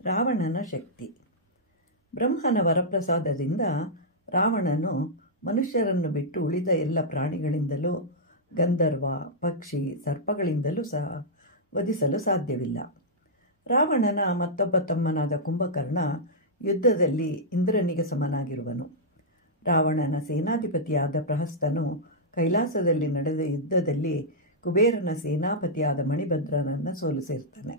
ರಾವಣನ ಶಕ್ತಿ. ಬ್ರಹ್ಮನ ವರಪ್ರಸಾದದಿಂದ ರಾವಣನು ಮನುಷ್ಯರನ್ನು ಬಿಟ್ಟು ಉಳಿದ ಎಲ್ಲ ಪ್ರಾಣಿಗಳಿಂದಲೂ, ಗಂಧರ್ವ, ಪಕ್ಷಿ, ಸರ್ಪಗಳಿಂದಲೂ ಸಹ ವಧಿಸಲು ಸಾಧ್ಯವಿಲ್ಲ. ರಾವಣನ ಮತ್ತೊಬ್ಬ ತಮ್ಮನಾದ ಕುಂಭಕರ್ಣ ಯುದ್ಧದಲ್ಲಿ ಇಂದ್ರನಿಗೆ ಸಮನಾಗಿರುವನು. ರಾವಣನ ಸೇನಾಧಿಪತಿಯಾದ ಪ್ರಹಸ್ತನು ಕೈಲಾಸದಲ್ಲಿ ನಡೆದ ಯುದ್ಧದಲ್ಲಿ ಕುಬೇರನ ಸೇನಾಪತಿಯಾದ ಮಣಿಭದ್ರನನ್ನು ಸೋಲಿಸಿರ್ತಾನೆ.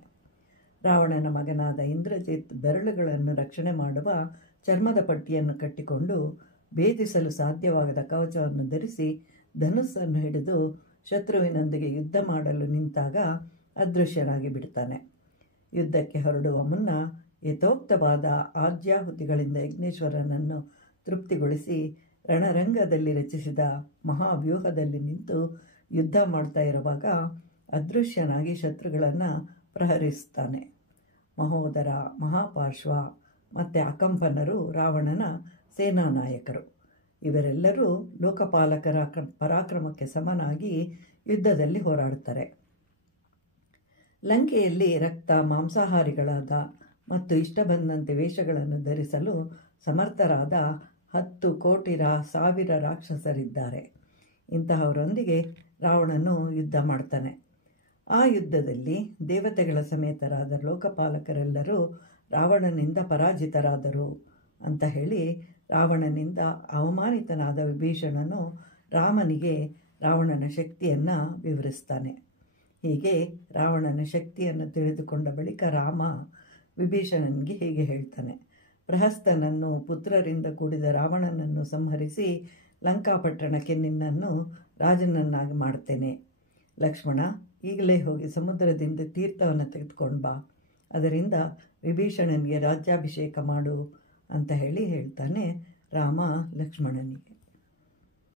ರಾವಣನ ಮಗನಾದ ಇಂದ್ರಜಿತ್ ಬೆರಳುಗಳನ್ನು ರಕ್ಷಣೆ ಮಾಡುವ ಚರ್ಮದ ಪಟ್ಟಿಯನ್ನು ಕಟ್ಟಿಕೊಂಡು ಭೇದಿಸಲು ಸಾಧ್ಯವಾಗದ ಕವಚವನ್ನು ಧರಿಸಿ ಧನುಸ್ಸನ್ನು ಹಿಡಿದು ಶತ್ರುವಿನೊಂದಿಗೆ ಯುದ್ಧ ಮಾಡಲು ನಿಂತಾಗ ಅದೃಶ್ಯನಾಗಿ ಬಿಡ್ತಾನೆ. ಯುದ್ಧಕ್ಕೆ ಹೊರಡುವ ಮುನ್ನ ಯಥೋಕ್ತವಾದ ಆಜ್ಯಾಹುತಿಗಳಿಂದ ಯಜ್ಞೇಶ್ವರನನ್ನು ತೃಪ್ತಿಗೊಳಿಸಿ ರಣರಂಗದಲ್ಲಿ ರಚಿಸಿದ ಮಹಾವ್ಯೂಹದಲ್ಲಿ ನಿಂತು ಯುದ್ಧ ಮಾಡ್ತಾ ಇರುವಾಗ ಅದೃಶ್ಯನಾಗಿ ಶತ್ರುಗಳನ್ನು ಪ್ರಹರಿಸ್ತಾನೆ. ಮಹೋದರ, ಮಹಾಪಾರ್ಶ್ವ ಮತ್ತು ಅಕಂಪನರು ರಾವಣನ ಸೇನಾ ನಾಯಕರು. ಇವರೆಲ್ಲರೂ ಲೋಕಪಾಲಕರ ಪರಾಕ್ರಮಕ್ಕೆ ಸಮನಾಗಿ ಯುದ್ಧದಲ್ಲಿ ಹೋರಾಡುತ್ತಾರೆ. ಲಂಕೆಯಲ್ಲಿ ರಕ್ತ ಮಾಂಸಾಹಾರಿಗಳಾದ ಮತ್ತು ಇಷ್ಟ ಬಂದಂತೆ ವೇಷಗಳನ್ನು ಧರಿಸಲು ಸಮರ್ಥರಾದ 10 ಕೋಟಿ 1000 ರಾಕ್ಷಸರಿದ್ದಾರೆ. ಇಂತಹವರೊಂದಿಗೆ ರಾವಣನು ಯುದ್ಧ ಮಾಡ್ತಾನೆ. ಆ ಯುದ್ಧದಲ್ಲಿ ದೇವತೆಗಳ ಸಮೇತರಾದ ಲೋಕಪಾಲಕರೆಲ್ಲರೂ ರಾವಣನಿಂದ ಪರಾಜಿತರಾದರು ಅಂತ ಹೇಳಿ ರಾವಣನಿಂದ ಅವಮಾನಿತನಾದ ವಿಭೀಷಣನು ರಾಮನಿಗೆ ರಾವಣನ ಶಕ್ತಿಯನ್ನು ವಿವರಿಸ್ತಾನೆ. ಹೀಗೆ ರಾವಣನ ಶಕ್ತಿಯನ್ನು ತಿಳಿದುಕೊಂಡ ಬಳಿಕ ರಾಮ ವಿಭೀಷಣನಿಗೆ ಹೀಗೆ ಹೇಳ್ತಾನೆ: ಪ್ರಹಸ್ತನನ್ನು, ಪುತ್ರರಿಂದ ಕೂಡಿದ ರಾವಣನನ್ನು ಸಂಹರಿಸಿ ಲಂಕಾಪಟ್ಟಣಕ್ಕೆ ನಿನ್ನನ್ನು ರಾಜನನ್ನಾಗಿ ಮಾಡ್ತೇನೆ. ಲಕ್ಷ್ಮಣ, ಈಗಲೇ ಹೋಗಿ ಸಮುದ್ರದಿಂದ ತೀರ್ಥವನ್ನು ತೆಗೆದುಕೊಂಡು ಬಾ, ಅದರಿಂದ ವಿಭೀಷಣನಿಗೆ ರಾಜ್ಯಾಭಿಷೇಕ ಮಾಡು ಅಂತ ಹೇಳ್ತಾನೆ ರಾಮ ಲಕ್ಷ್ಮಣನಿಗೆ.